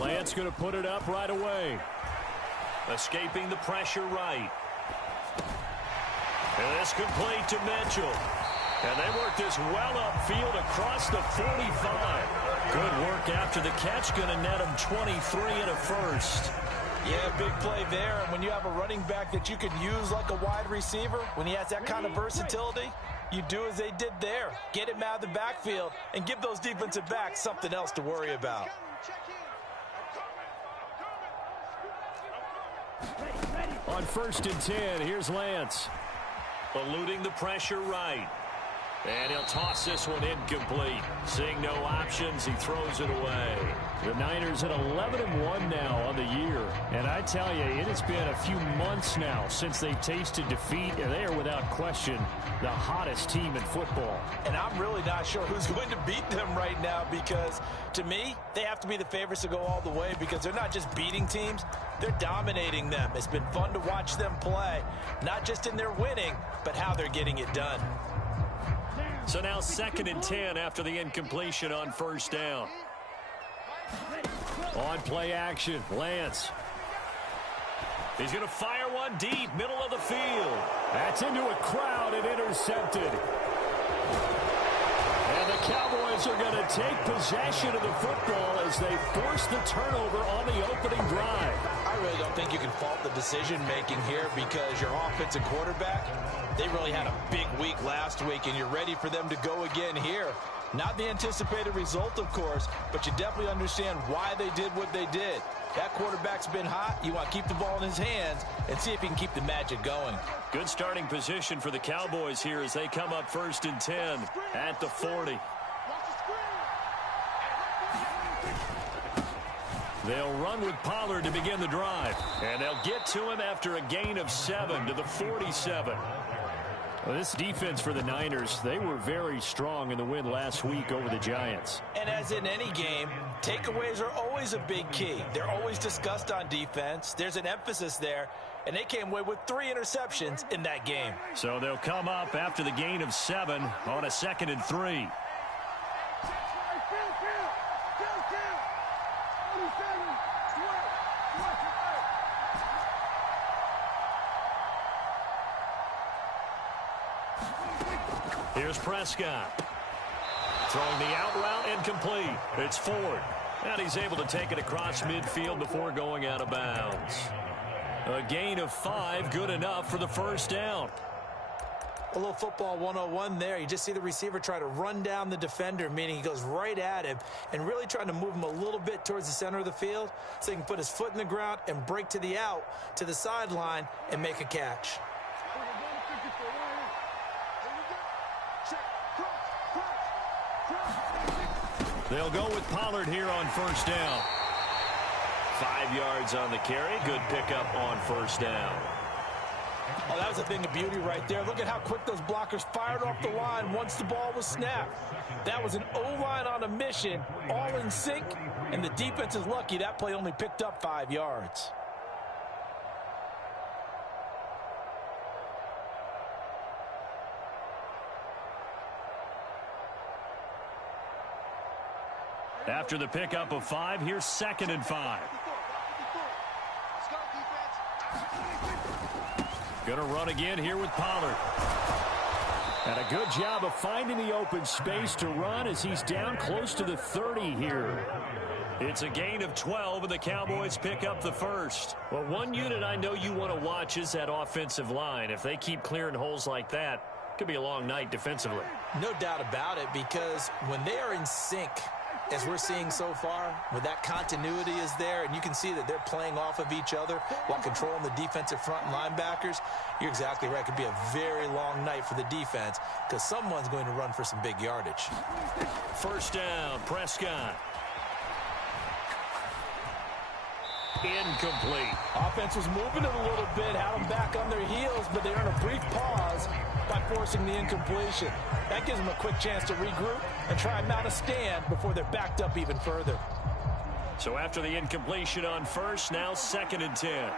Lance going to put it up right away. Escaping the pressure right. And this complete to Mitchell. And they work this well upfield across the 45. Good work after the catch. Going to net him 23 and a first. Yeah, big play there. And when you have a running back that you can use like a wide receiver, when he has that kind of versatility, you do as they did there. Get him out of the backfield and give those defensive backs something else to worry about. On 1st and 10, here's Lance. Eluding the pressure right. And he'll toss this one incomplete. Seeing no options, he throws it away. The Niners at 11-1 now on the year. And I tell you, it has been a few months now since they tasted defeat, and they are without question the hottest team in football. And I'm really not sure who's going to beat them right now, because to me, they have to be the favorites to go all the way, because they're not just beating teams, they're dominating them. It's been fun to watch them play, not just in their winning, but how they're getting it done. So now 2nd and 10 after the incompletion on 1st down. On play action, Lance. He's going to fire one deep, middle of the field. That's into a crowd and intercepted. And the Cowboys are going to take possession of the football as they force the turnover on the opening drive. I really don't think you can fault the decision-making here, because your offensive quarterback, they really had a big week last week, and you're ready for them to go again here. Not the anticipated result, of course, but you definitely understand why they did what they did. That quarterback's been hot. You want to keep the ball in his hands and see if he can keep the magic going. Good starting position for the Cowboys here as they come up 1st and 10 at the 40. They'll run with Pollard to begin the drive. And they'll get to him after a gain of 7 to the 47. Well, this defense for the Niners, they were very strong in the win last week over the Giants. And as in any game, takeaways are always a big key. They're always discussed on defense. There's an emphasis there, and they came away with 3 interceptions in that game. So they'll come up after the gain of 7 on a 2nd and 3. Here's Prescott. Throwing the out route incomplete. It's Ford. And he's able to take it across midfield before going out of bounds. A gain of 5, good enough for the 1st down. A little football 101 there. You just see the receiver try to run down the defender, meaning he goes right at him and really trying to move him a little bit towards the center of the field so he can put his foot in the ground and break to the out, to the sideline, and make a catch. They'll go with Pollard here on 1st down. 5 yards on the carry. Good pickup on 1st down. Oh, that was a thing of beauty right there. Look at how quick those blockers fired off the line once the ball was snapped. That was an O-line on a mission, all in sync, and the defense is lucky that play only picked up 5 yards. After the pickup of 5, here's 2nd and 5. Going to run again here with Pollard. And a good job of finding the open space to run as he's down close to the 30 here. It's a gain of 12, and the Cowboys pick up the 1st. Well, one unit I know you want to watch is that offensive line. If they keep clearing holes like that, it could be a long night defensively. No doubt about it, because when they are in sync, as we're seeing so far, where that continuity is there, and you can see that they're playing off of each other while controlling the defensive front and linebackers, you're exactly right. It could be a very long night for the defense because someone's going to run for some big yardage. 1st down, Prescott. Incomplete. Offense was moving it a little bit, had them back on their heels, but they earned a brief pause by forcing the incompletion. That gives them a quick chance to regroup and try and mount a stand before they're backed up even further. So after the incompletion on 1st, now 2nd and 10.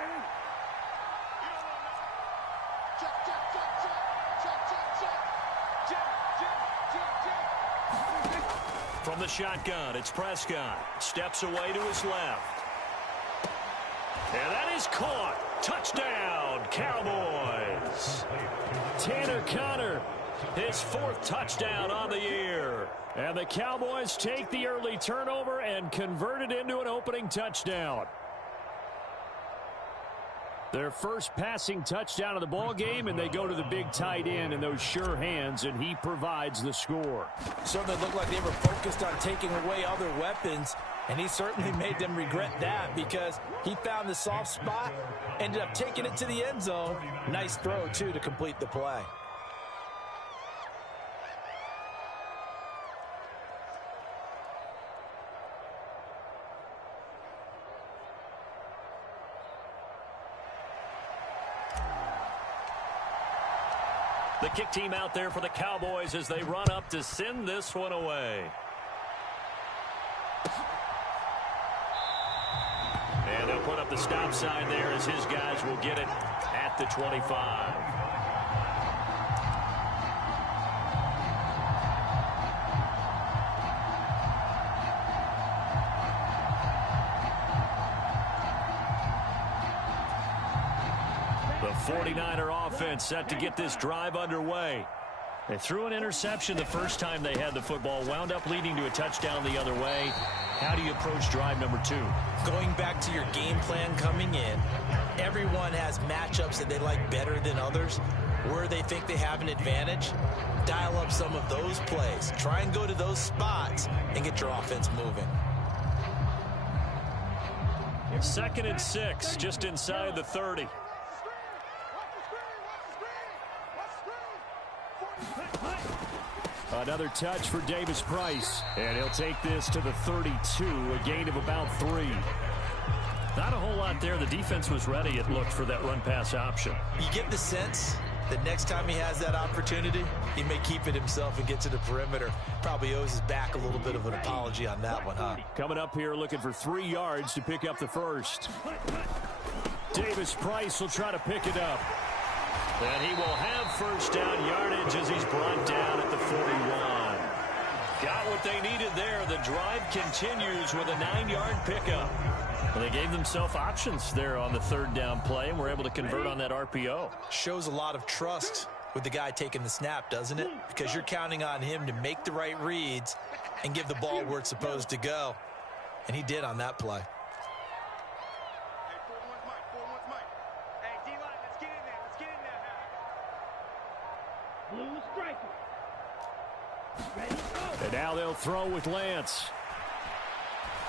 From the shotgun, it's Prescott. Steps away to his left. And that is caught. Touchdown, Cowboys. Tanner Conner, his 4th touchdown on the year. And the Cowboys take the early turnover and convert it into an opening touchdown. Their first passing touchdown of the ball game, and they go to the big tight end in those sure hands, and he provides the score. Certainly looked like they were focused on taking away other weapons, and he certainly made them regret that because he found the soft spot, ended up taking it to the end zone. Nice throw, too, to complete the play. The kick team out there for the Cowboys as they run up to send this one away. And they'll put up the stop sign there as his guys will get it at the 25. The 49er offense set to get this drive underway. They threw an interception the first time they had the football, wound up leading to a touchdown the other way. How do you approach drive number 2? Going back to your game plan coming in, everyone has matchups that they like better than others. Where they think they have an advantage, dial up some of those plays. Try and go to those spots and get your offense moving. 2nd and 6, just inside the 30. Another touch for Davis Price, and he'll take this to the 32, a gain of about 3. Not a whole lot there. The defense was ready, it looked, for that run-pass option. You get the sense that next time he has that opportunity, he may keep it himself and get to the perimeter. Probably owes his back a little bit of an apology on that one, huh? Coming up here looking for 3 yards to pick up the first. Davis Price will try to pick it up. And he will have first down yardage as he's brought down at the 41. Got what they needed there. The drive continues with a 9-yard pickup. Well, they gave themselves options there on the 3rd down play, and were able to convert on that RPO. Shows a lot of trust with the guy taking the snap, doesn't it? Because you're counting on him to make the right reads and give the ball where it's supposed to go. And he did on that play. And now they'll throw with Lance.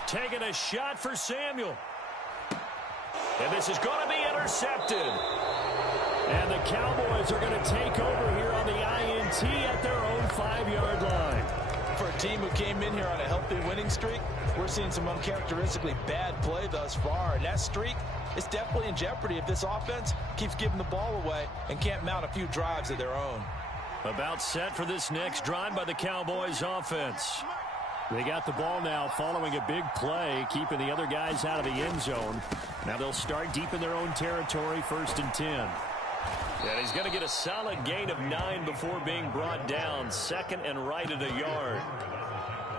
Taking a shot for Samuel. And this is going to be intercepted. And the Cowboys are going to take over here on the INT at their own 5-yard line. For a team who came in here on a healthy winning streak, we're seeing some uncharacteristically bad play thus far. And that streak is definitely in jeopardy if this offense keeps giving the ball away and can't mount a few drives of their own. About set for this next drive by the Cowboys offense. They got the ball now following a big play, keeping the other guys out of the end zone. Now they'll start deep in their own territory, 1st and 10. And he's going to get a solid gain of 9 before being brought down. 2nd and right at a yard.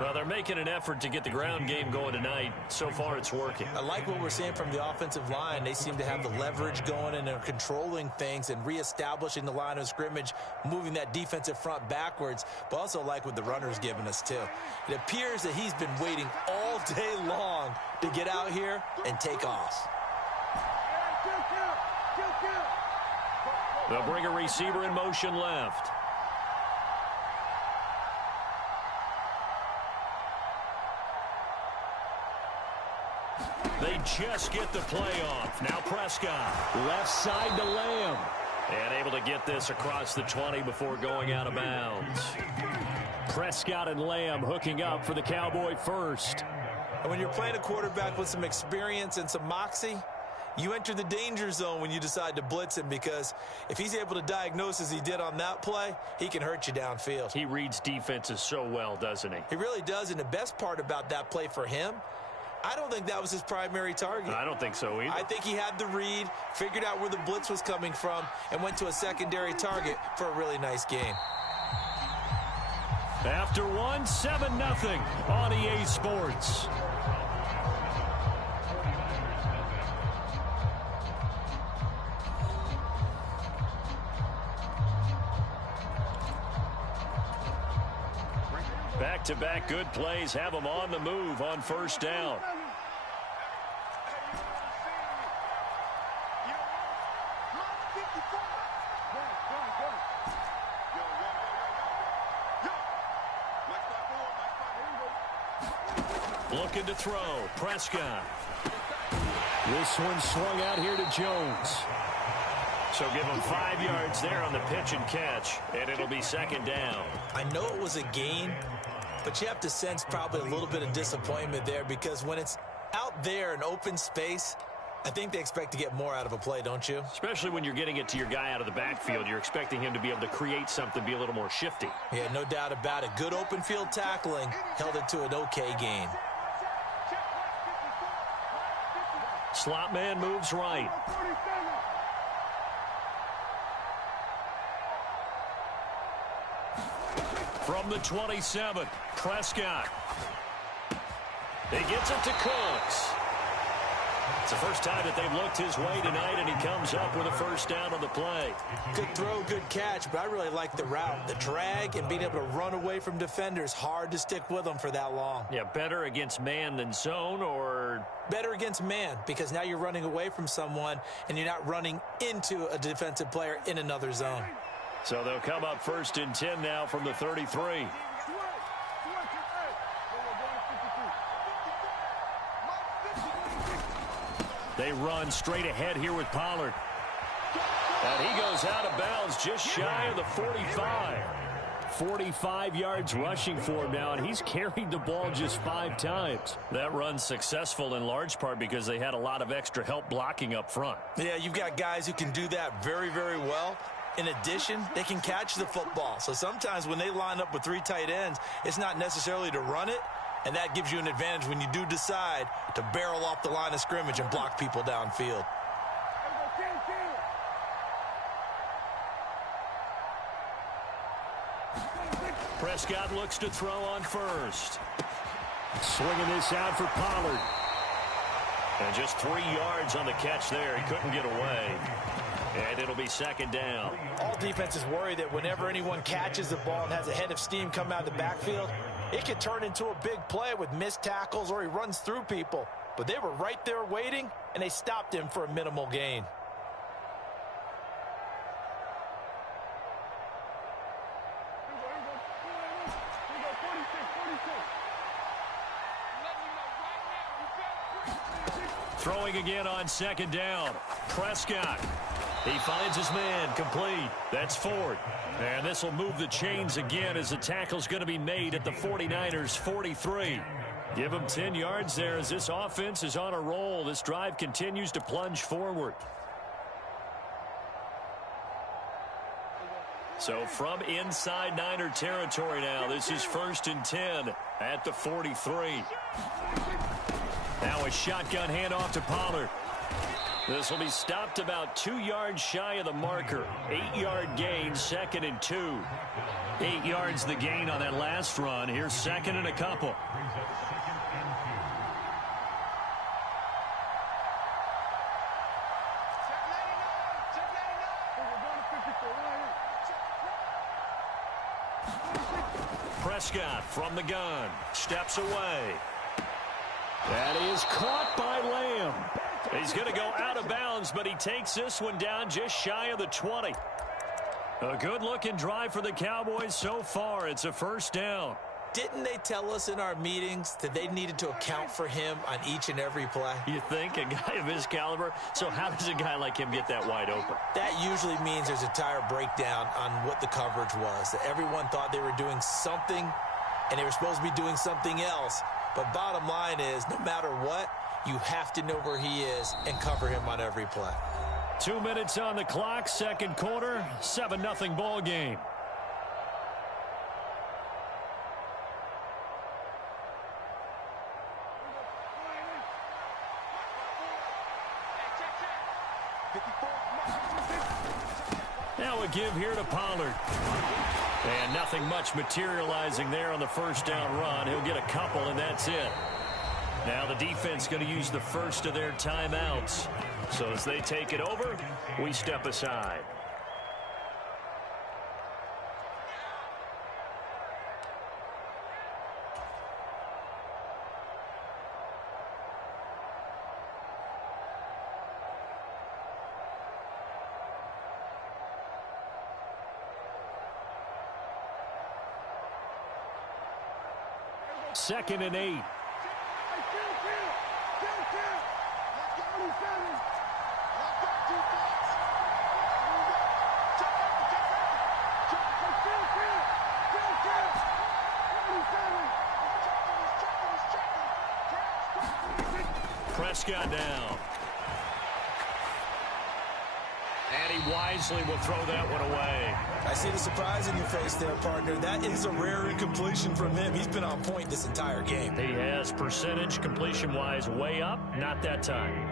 Well, they're making an effort to get the ground game going tonight. So far, it's working. I like what we're seeing from the offensive line. They seem to have the leverage going and are controlling things and reestablishing the line of scrimmage, moving that defensive front backwards, but also like what the runner's giving us, too. It appears that he's been waiting all day long to get out here and take off. They'll bring a receiver in motion left. They just get the play off. Now Prescott. Left side to Lamb. And able to get this across the 20 before going out of bounds. Prescott and Lamb hooking up for the Cowboy first. And when you're playing a quarterback with some experience and some moxie, you enter the danger zone when you decide to blitz him, because if he's able to diagnose as he did on that play, he can hurt you downfield. He reads defenses so well, doesn't he? He really does, and the best part about that play for him, I don't think that was his primary target. I don't think so either. I think he had the read, figured out where the blitz was coming from, and went to a secondary target for a really nice gain. After one, 7-0 on EA Sports. Back-to-back good plays have them on the move on first down. Looking to throw. Prescott. This one swung out here to Jones. So give him 5 yards there on the pitch and catch, and it'll be second down. I know it was a gain, but you have to sense probably a little bit of disappointment there because when it's out there in open space, I think they expect to get more out of a play, don't you? Especially when you're getting it to your guy out of the backfield. You're expecting him to be able to create something, be a little more shifty. Yeah, no doubt about it. Good open field tackling held it to an okay gain. Slot man moves right. From the 27, Prescott. He gets it to Cooks. It's the first time that they've looked his way tonight, and he comes up with a first down on the play. Good throw, good catch, but I really like the route. The drag and being able to run away from defenders. Hard to stick with them for that long. Yeah, better against man than zone, or... Better against man, because now you're running away from someone, and you're not running into a defensive player in another zone. So they'll come up first and 10 now from the 33. They run straight ahead here with Pollard. And he goes out of bounds just shy of the 45. 45 yards rushing for him now, and he's carried the ball just 5 times. That run's successful in large part because they had a lot of extra help blocking up front. Yeah, you've got guys who can do that very, very well. In addition, they can catch the football. So sometimes when they line up with 3 tight ends, it's not necessarily to run it, and that gives you an advantage when you do decide to barrel off the line of scrimmage and block people downfield. Prescott looks to throw on first. Swinging this out for Pollard. And just 3 yards on the catch there. He couldn't get away. And it'll be second down. All defenses worry that whenever anyone catches the ball and has a head of steam come out of the backfield, it could turn into a big play with missed tackles or he runs through people. But they were right there waiting, and they stopped him for a minimal gain. Throwing again on second down. Prescott. He finds his man complete. That's Ford. And this will move the chains again as the tackle's going to be made at the 49ers 43. Give him 10 yards there as this offense is on a roll. This drive continues to plunge forward. So from inside Niner territory now, this is first and 10 at the 43. Now a shotgun handoff to Pollard. This will be stopped about 2 yards shy of the marker. 8-yard gain, second and 2. 8 yards the gain on that last run. Here's second and a couple. Prescott from the gun. Steps away. That is caught by Lamb. He's going to go out of bounds, but he takes this one down just shy of the 20. A good-looking drive for the Cowboys so far. It's a first down. Didn't they tell us in our meetings that they needed to account for him on each and every play? You think? A guy of his caliber? So how does a guy like him get that wide open? That usually means there's a tire breakdown on what the coverage was. That everyone thought they were doing something, and they were supposed to be doing something else. But bottom line is, no matter what, you have to know where he is and cover him on every play. 2 minutes on the clock, second quarter, 7-0 ball game. Now a give here to Pollard. And nothing much materializing there on the first down run. He'll get a couple, and that's it. Now the defense going to use the first of their timeouts. So as they take it over, we step aside. Second and 8. Prescott down. And he wisely will throw that one away. I see the surprise in your face there, partner. That is a rare incompletion from him. He's been on point this entire game. He has percentage completion-wise way up. Not that time.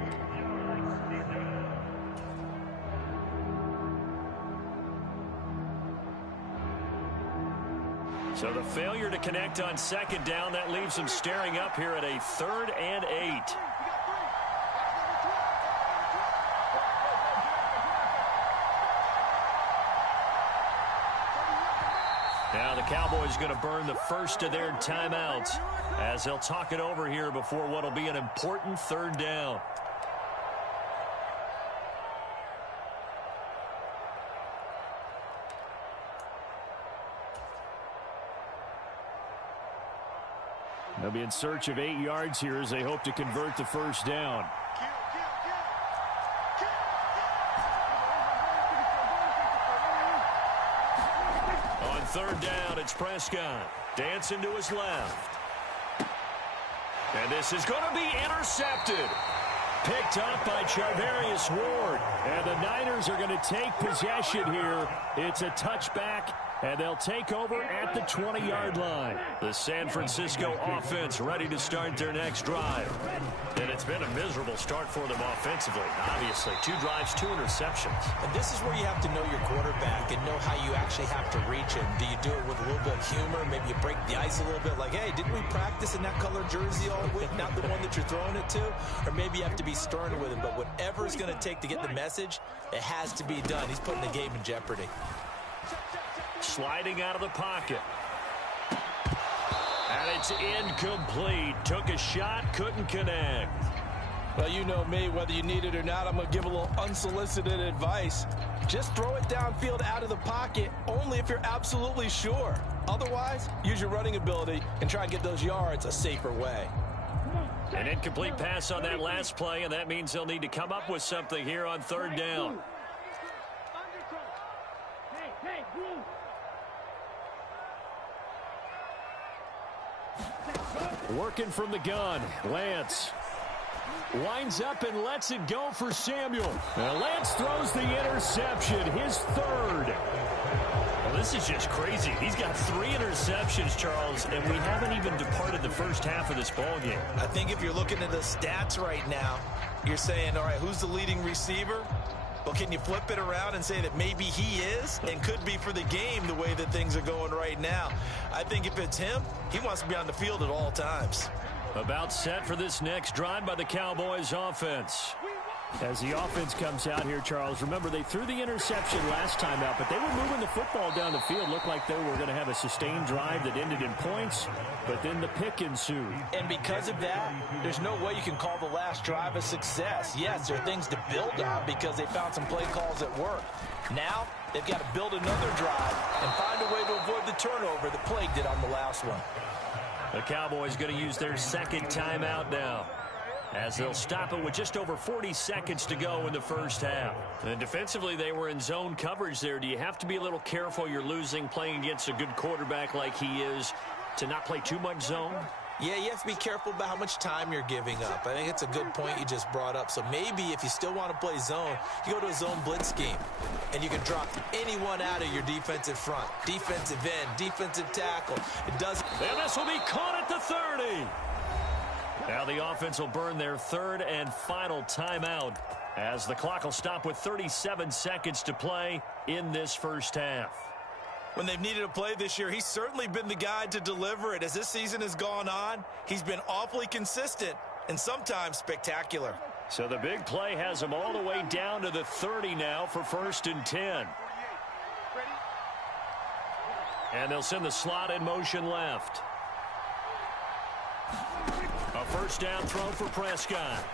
So the failure to connect on second down, that leaves him staring up here at a 3rd and 8. Now the Cowboys going to burn the first of their timeouts as they'll talk it over here before what will be an important 3rd down. They'll be in search of 8 yards here as they hope to convert the first down. On 3rd down, it's Prescott. Dancing to his left. And this is going to be intercepted. Picked up by Charvarius Ward. And the Niners are going to take possession here. It's a touchback, and they'll take over at the 20-yard line. The San Francisco offense ready to start their next drive. And it's been a miserable start for them offensively. Obviously, 2 drives, 2 interceptions. And this is where you have to know your quarterback and know how you actually have to reach him. Do you do it with a little bit of humor? Maybe you break the ice a little bit like, hey, didn't we practice in that color jersey all week, not the one that you're throwing it to? Or maybe you have to be stern with him. But whatever it's going to take to get the message, it has to be done. He's putting the game in jeopardy. Sliding out of the pocket. And it's incomplete. Took a shot, couldn't connect. Well, you know me, whether you need it or not, I'm going to give a little unsolicited advice. Just throw it downfield out of the pocket, only if you're absolutely sure. Otherwise, use your running ability and try and get those yards a safer way. An incomplete pass on that last play, and that means they'll need to come up with something here on 3rd down. Working from the gun, Lance winds up and lets it go for Samuel. Now Lance throws the interception, his 3rd. Well, this is just crazy. He's got 3 interceptions, Charles, and we haven't even departed the first half of this ball game. I think if you're looking at the stats right now, you're saying, all right, who's the leading receiver? Well, can you flip it around and say that maybe he is and could be for the game the way that things are going right now? I think if it's him, he wants to be on the field at all times. About set for this next drive by the Cowboys offense. As the offense comes out here, Charles, remember they threw the interception last time out, but they were moving the football down the field. Looked like they were going to have a sustained drive that ended in points, but then the pick ensued. And because of that, there's no way you can call the last drive a success. Yes, there are things to build on because they found some play calls that work. Now, they've got to build another drive and find a way to avoid the turnover that plagued it on the last one. The Cowboys going to use their 2nd timeout now, as they'll stop it with just over 40 seconds to go in the first half. And defensively, they were in zone coverage there. Do you have to be a little careful you're losing playing against a good quarterback like he is to not play too much zone? Yeah, you have to be careful about how much time you're giving up. I think it's a good point you just brought up. So maybe if you still want to play zone, you go to a zone blitz scheme, and you can drop anyone out of your defensive front. Defensive end, defensive tackle. It doesn't. And this will be caught at the 30. Now the offense will burn their 3rd and final timeout as the clock will stop with 37 seconds to play in this first half. When they've needed a play this year, he's certainly been the guy to deliver it. As this season has gone on, he's been awfully consistent and sometimes spectacular. So the big play has him all the way down to the 30 now for 1st and 10. And they'll send the slot in motion left. A first down throw for Prescott.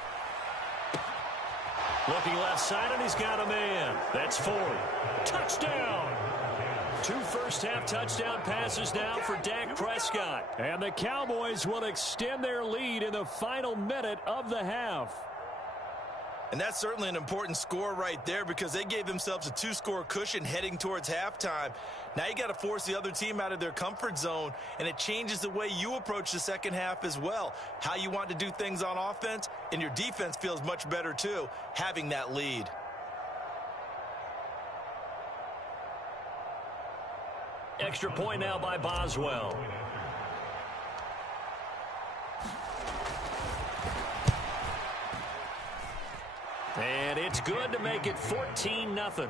Looking left side, and he's got a man. That's Ford. Touchdown! 2 first-half touchdown passes now for Dak Prescott. And the Cowboys will extend their lead in the final minute of the half. And that's certainly an important score right there because they gave themselves a 2-score cushion heading towards halftime. Now you got to force the other team out of their comfort zone, and it changes the way you approach the second half as well. How you want to do things on offense, and your defense feels much better too, having that lead. Extra point now by Boswell. And it's good to make it 14-0.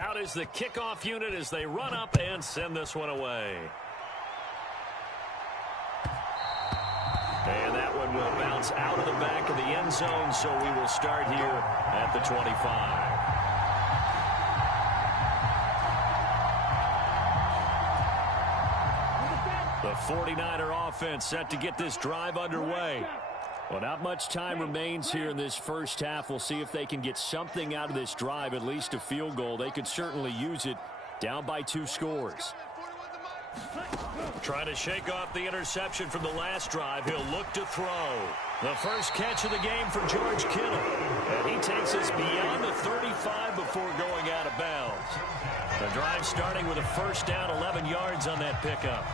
Out is the kickoff unit as they run up and send this one away. And that one will bounce out of the back of the end zone, so we will start here at the 25. The 49er offense set to get this drive underway. Well, not much time remains here in this first half. We'll see if they can get something out of this drive, at least a field goal. They could certainly use it, down by 2 scores. Trying to shake off the interception from the last drive. He'll look to throw. The first catch of the game for George Kittle. And he takes us beyond the 35 before going out of bounds. The drive starting with a first down, 11 yards on that pickup.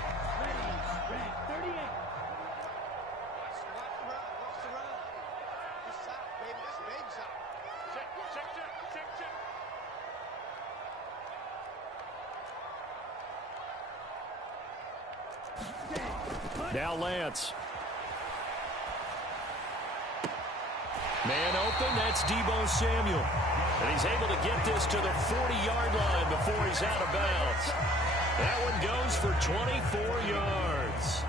Now Lance. Man open, that's Deebo Samuel. And he's able to get this to the 40-yard line before he's out of bounds. That one goes for 24 yards.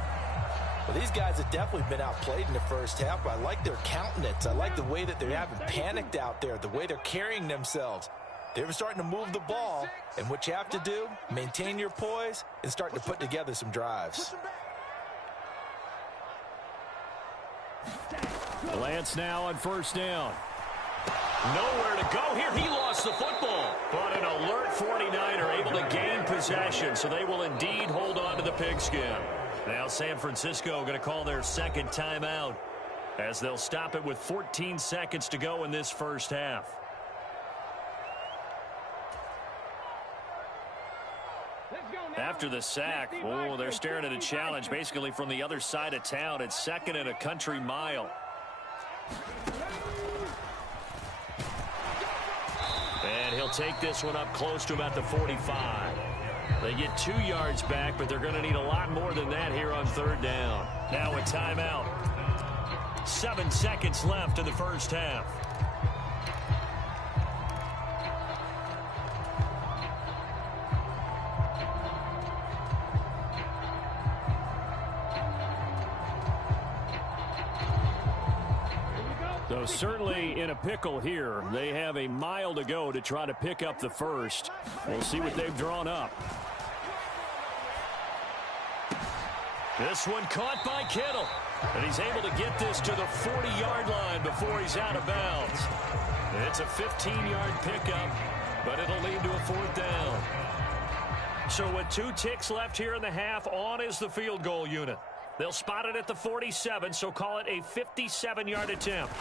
Well, these guys have definitely been outplayed in the first half. I like their countenance. I like the way that they haven't panicked out there, the way they're carrying themselves. They're starting to move the ball, and what you have to do, maintain your poise and start to put together some drives. Lance now on first down. Nowhere to go here. He lost the football. But an alert 49er able to gain possession, so they will indeed hold on to the pigskin. Now San Francisco going to call their second timeout as they'll stop it with 14 seconds to go in this first half. After the sack, oh, they're staring at a challenge basically from the other side of town. It's 2nd and a country mile. And he'll take this one up close to about the 45. They get 2 yards back, but they're going to need a lot more than that here on 3rd down. Now a timeout. 7 seconds left in the first half. So certainly in a pickle here. They have a mile to go to try to pick up the first. We'll see what they've drawn up. This one caught by Kittle. And he's able to get this to the 40-yard line before he's out of bounds. It's a 15-yard pickup, but it'll lead to a 4th down. So with 2 ticks left here in the half, on is the field goal unit. They'll spot it at the 47, so call it a 57-yard attempt.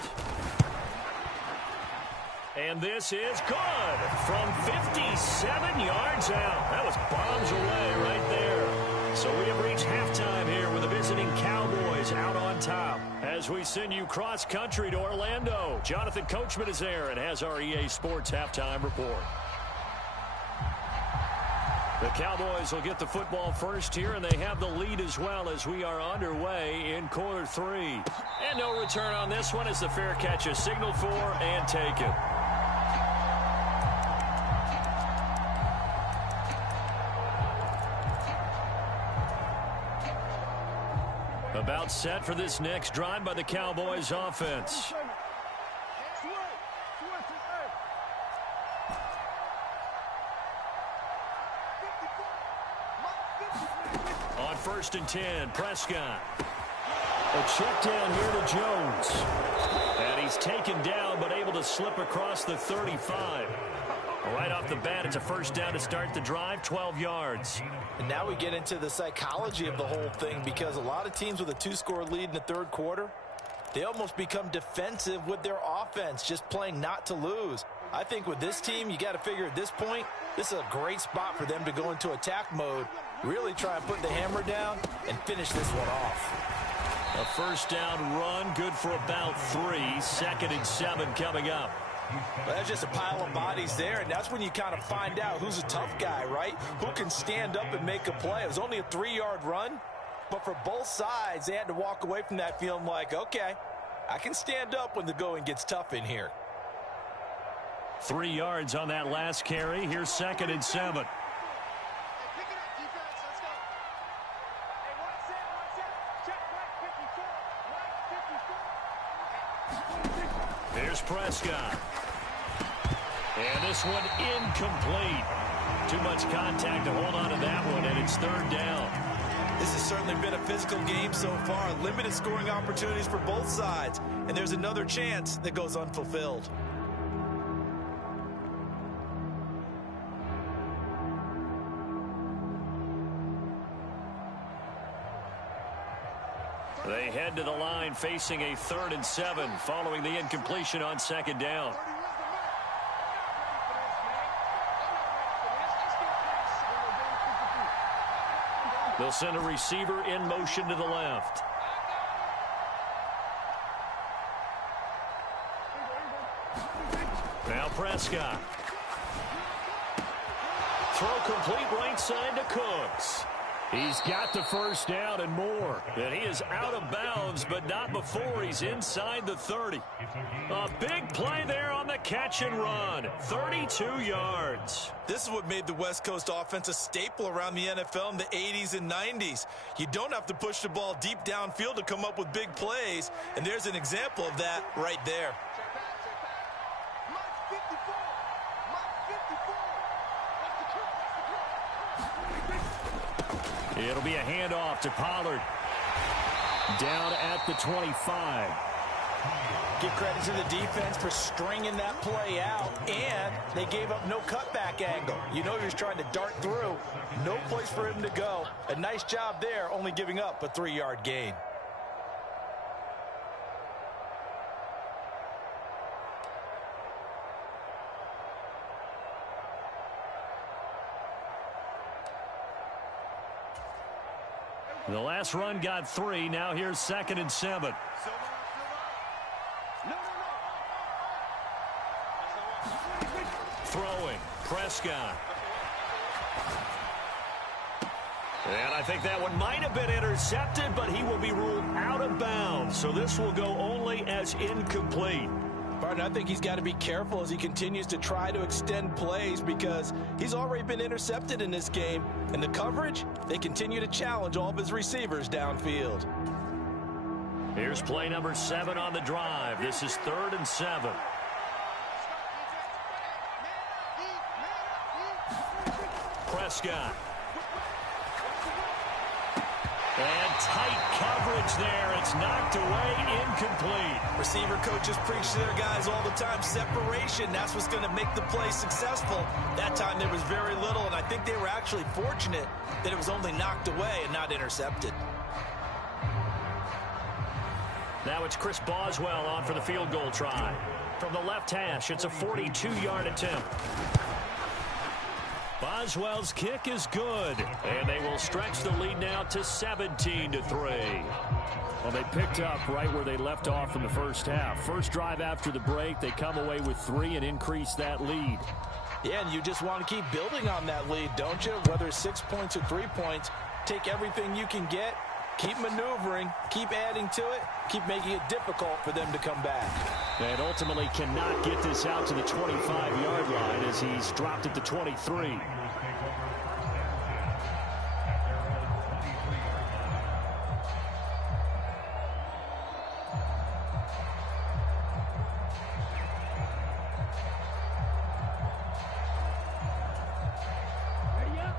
And this is good from 57 yards out. That was bombs away right there. So we have reached halftime here with the visiting Cowboys out on top. As we send you cross-country to Orlando, Jonathan Coachman is there and has our EA Sports halftime report. The Cowboys will get the football first here, and they have the lead as well as we are underway in quarter 3. And no return on this one as the fair catch is signaled for and taken. About set for this next drive by the Cowboys offense. On 1st and 10, Prescott. A check down here to Jones. And he's taken down but able to slip across the 35. Right off the bat, it's a first down to start the drive, 12 yards. And now we get into the psychology of the whole thing, because a lot of teams with a 2-score lead in the third quarter, they almost become defensive with their offense, just playing not to lose. I think with this team, you got to figure at this point, this is a great spot for them to go into attack mode, really try and put the hammer down and finish this one off. A first down run, good for about 3. 2nd and 7 coming up. Well, that's just a pile of bodies there, and that's when you kind of find out who's a tough guy, right? Who can stand up and make a play. It was only a 3-yard run, but for both sides, they had to walk away from that feeling like, okay, I can stand up when the going gets tough in here. 3 yards on that last carry. Here's 2nd and 7. Here's Prescott. And this one incomplete. Too much contact to hold on to that one, and it's 3rd down. This has certainly been a physical game so far. Limited scoring opportunities for both sides. And there's another chance that goes unfulfilled. They head to the line facing a 3rd and 7 following the incompletion on 2nd down. They'll send a receiver in motion to the left. Now Prescott. Throw complete right side to Cooks. He's got the first down and more. And he is out of bounds, but not before he's inside the 30. A big play there on the catch and run. 32 yards. This is what made the West Coast offense a staple around the NFL in the 80s and 90s. You don't have to push the ball deep downfield to come up with big plays. And there's an example of that right there. It'll be a handoff to Pollard. Down at the 25. Give credit to the defense for stringing that play out, and they gave up no cutback angle. You know, he was trying to dart through. No place for him to go. A nice job there, only giving up a 3-yard gain. The last run got 3. Now here's 2nd and 7. Throwing. Prescott. And I think that one might have been intercepted, but he will be ruled out of bounds. So this will go only as incomplete. Pardon, I think he's got to be careful as he continues to try to extend plays, because he's already been intercepted in this game. And the coverage, they continue to challenge all of his receivers downfield. Here's play number 7 on the drive. This is 3rd and 7. Prescott. And tight coverage there. It's knocked away, incomplete. Receiver coaches preach to their guys all the time. Separation, that's what's going to make the play successful. That time there was very little, and I think they were actually fortunate that it was only knocked away and not intercepted. Now it's Chris Boswell on for the field goal try. From the left hash, it's a 42-yard attempt. Boswell's kick is good, and they will stretch the lead now to 17-3. Well, they picked up right where they left off in the first half. First drive after the break, they come away with 3 and increase that lead. Yeah, and you just want to keep building on that lead, don't you? Whether it's 6 points or 3 points, take everything you can get, keep maneuvering, keep adding to it, keep making it difficult for them to come back. And ultimately cannot get this out to the 25-yard line as he's dropped it to 23.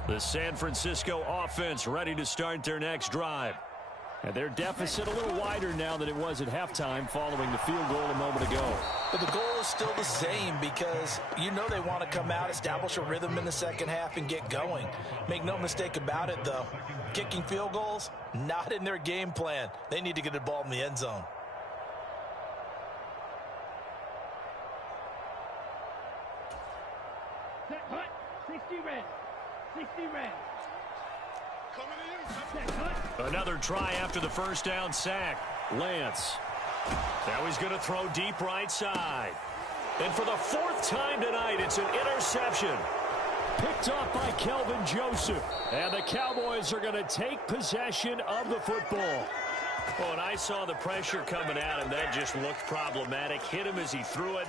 The San Francisco offense ready to start their next drive. And their deficit a little wider now than it was at halftime following the field goal a moment ago. But the goal is still the same because you know they want to come out, establish a rhythm in the second half, and get going. Make no mistake about it, though. Kicking field goals, not in their game plan. They need to get the ball in the end zone. Set, hut, 60 red. 60 red. Another try after the first down sack. Lance. Now he's going to throw deep right side. And for the 4th time tonight, it's an interception. Picked off by Kelvin Joseph. And the Cowboys are going to take possession of the football. Oh, and I saw the pressure coming at him. That just looked problematic. Hit him as he threw it.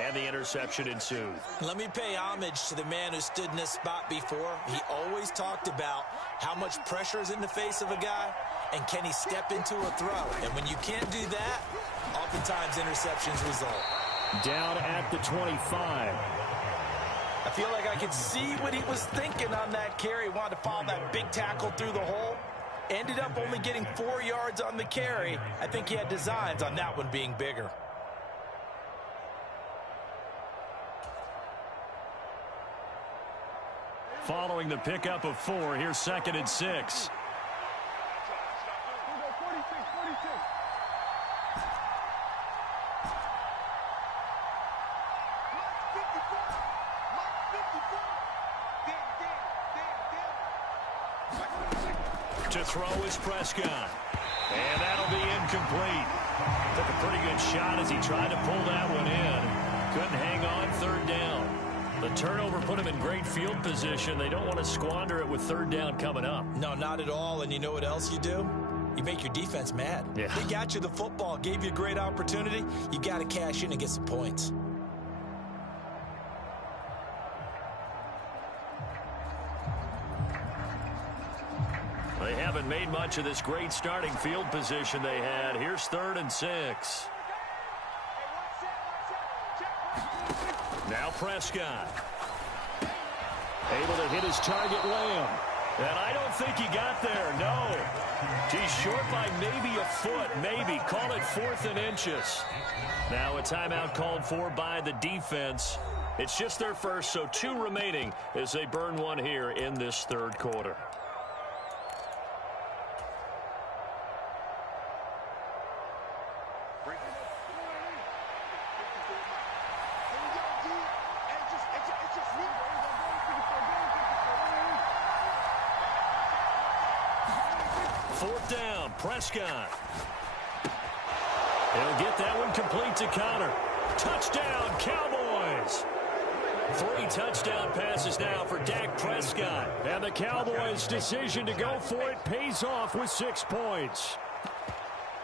And the interception ensued. Let me pay homage to the man who stood in this spot before. He always talked about how much pressure is in the face of a guy and can he step into a throw. And when you can't do that, oftentimes interceptions result. Down at the 25. I feel like I could see what he was thinking on that carry. He wanted to follow that big tackle through the hole. Ended up only getting 4 yards on the carry. I think he had designs on that one being bigger. Following the pickup of 4, here's 2nd and 6. To throw is Prescott. And that'll be incomplete. Took a pretty good shot as he tried to pull that one in. Couldn't hang on, 3rd down. The turnover put him in great field position. They don't want to squander it with 3rd down coming up. No, not at all. And you know what else you do? You make your defense mad. Yeah. They got you the football, gave you a great opportunity. You got to cash in and get some points. They haven't made much of this great starting field position they had. Here's 3rd and 6. Now Prescott. Able to hit his target, Lamb. And I don't think he got there, no. He's short by maybe a foot, maybe. Call it 4th and inches. Now a timeout called for by the defense. It's just their first, so 2 remaining as they burn one here in this 3rd quarter. Prescott. He'll get that one complete to Connor. Touchdown, Cowboys. 3 touchdown passes now for Dak Prescott. And the Cowboys' decision to go for it pays off with 6 points.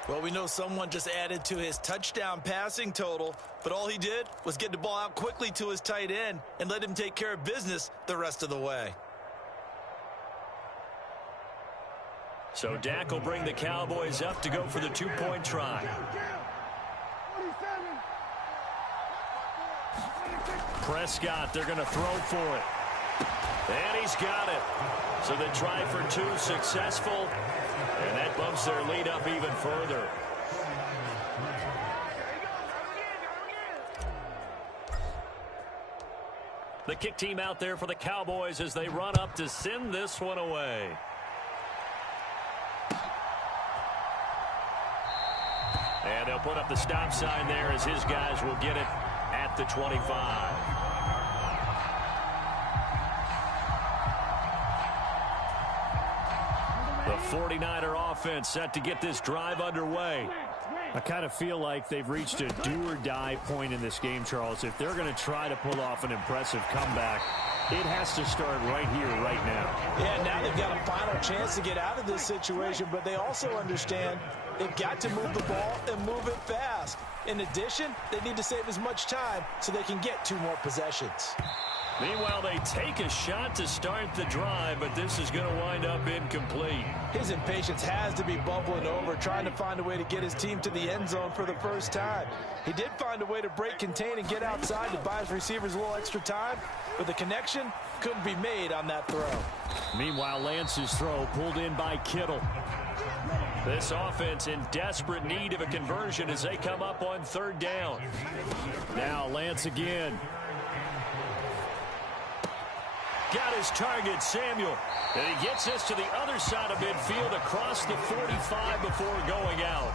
Well, we know someone just added to his touchdown passing total, but all he did was get the ball out quickly to his tight end and let him take care of business the rest of the way. So Dak will bring the Cowboys up to go for the 2-point try. Prescott, they're going to throw for it. And he's got it. So the try for 2 successful. And that bumps their lead up even further. The kick team out there for the Cowboys as they run up to send this one away. And they'll put up the stop sign there as his guys will get it at the 25. The 49er offense set to get this drive underway. I kind of feel like they've reached a do-or-die point in this game, Charles. If they're going to try to pull off an impressive comeback, it has to start right here, right now. Yeah, now they've got a final chance to get out of this situation, but they also understand they've got to move the ball and move it fast. In addition, they need to save as much time so they can get 2 more possessions. Meanwhile, they take a shot to start the drive, but this is going to wind up incomplete. His impatience has to be bubbling over, trying to find a way to get his team to the end zone for the first time. He did find a way to break contain and get outside to buy his receivers a little extra time, but the connection couldn't be made on that throw. Meanwhile, Lance's throw pulled in by Kittle. This offense in desperate need of a conversion as they come up on 3rd down. Now Lance again. Got his target, Samuel. And he gets us to the other side of midfield across the 45 before going out.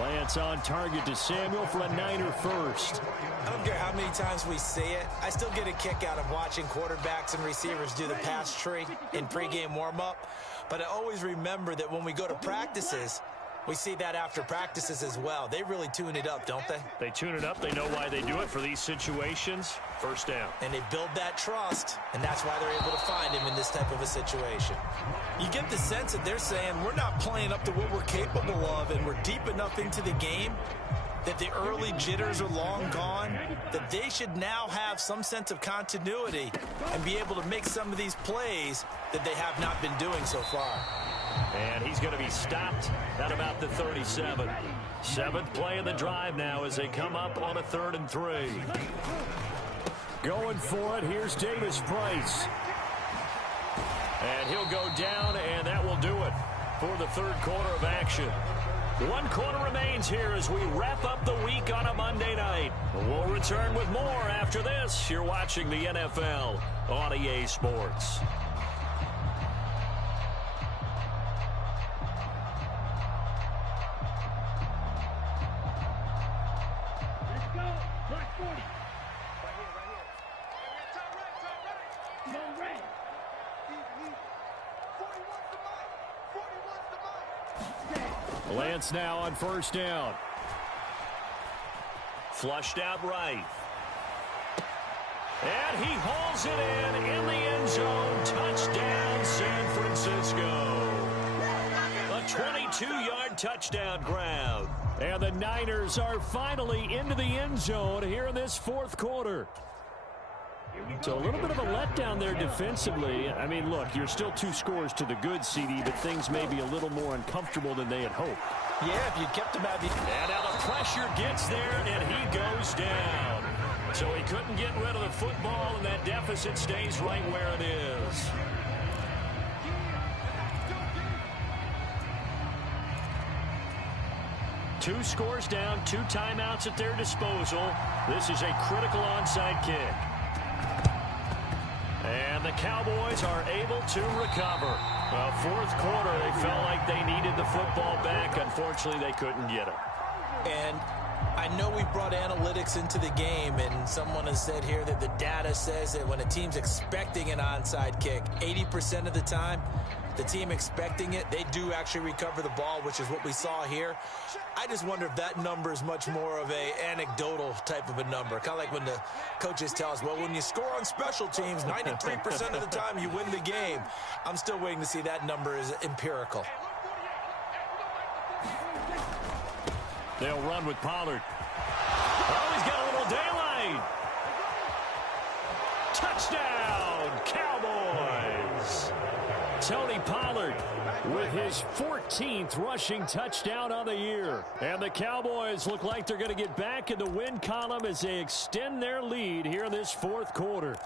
Lance on target to Samuel for a Niner first. I don't care how many times we see it. I still get a kick out of watching quarterbacks and receivers do the pass tree in pregame warm-up. But I always remember that when we go to practices, we see that after practices as well. They really tune it up, don't they? They tune it up. They know why they do it for these situations. First down. And they build that trust, and that's why they're able to find him in this type of a situation. You get the sense that they're saying we're not playing up to what we're capable of, and we're deep enough into the game that the early jitters are long gone, that they should now have some sense of continuity and be able to make some of these plays that they have not been doing so far. And he's going to be stopped at about the 37. 7th play of the drive now as they come up on a 3rd and 3. Going for it, here's Davis Price. And he'll go down, and that will do it for the 3rd quarter of action. 1 quarter remains here as we wrap up the week on a Monday night. We'll return with more after this. You're watching the NFL on EA Sports. Let's go. Black 40. Go red. 41's the mic. 41's the mic. Lance now on 1st down. Flushed out right. And he hauls it in the end zone. Touchdown, San Francisco. A 22-yard touchdown grab. And the Niners are finally into the end zone here in this 4th quarter. So a little bit of a letdown there defensively. I mean, look, you're still 2 scores to the good, CD, but things may be a little more uncomfortable than they had hoped. Yeah, if you kept him out. And now the pressure gets there, and he goes down. So he couldn't get rid of the football, and that deficit stays right where it is. Two scores down, 2 timeouts at their disposal. This is a critical onside kick. And the Cowboys are able to recover. Well, 4th quarter, they felt like they needed the football back. Unfortunately, they couldn't get it. And I know we brought analytics into the game, and someone has said here that the data says that when a team's expecting an onside kick, 80% of the time, the team expecting it, they do actually recover the ball, which is what we saw here. I just wonder if that number is much more of a anecdotal type of a number. Kind of like when the coaches tell us, well, when you score on special teams, 93% of the time you win the game. I'm still waiting to see that number is empirical. They'll run with Pollard. Oh, he's got a little daylight. Touchdown, Cowboys. Tony Pollard with his 14th rushing touchdown on the year. And the Cowboys look like they're going to get back in the win column as they extend their lead here in this 4th quarter.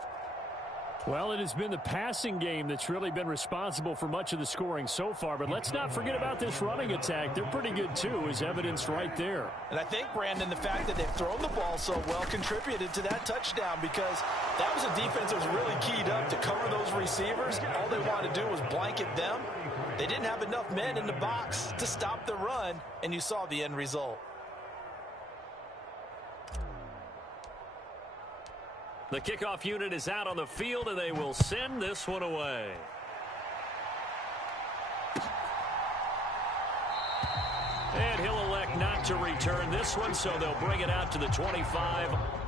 Well, it has been the passing game that's really been responsible for much of the scoring so far. But let's not forget about this running attack. They're pretty good, too, as evidenced right there. And I think, Brandon, the fact that they've thrown the ball so well contributed to that touchdown, because that was a defense that was really keyed up to cover those receivers. All they wanted to do was blanket them. They didn't have enough men in the box to stop the run, and you saw the end result. The kickoff unit is out on the field, and they will send this one away. And he'll elect not to return this one, so they'll bring it out to the 25.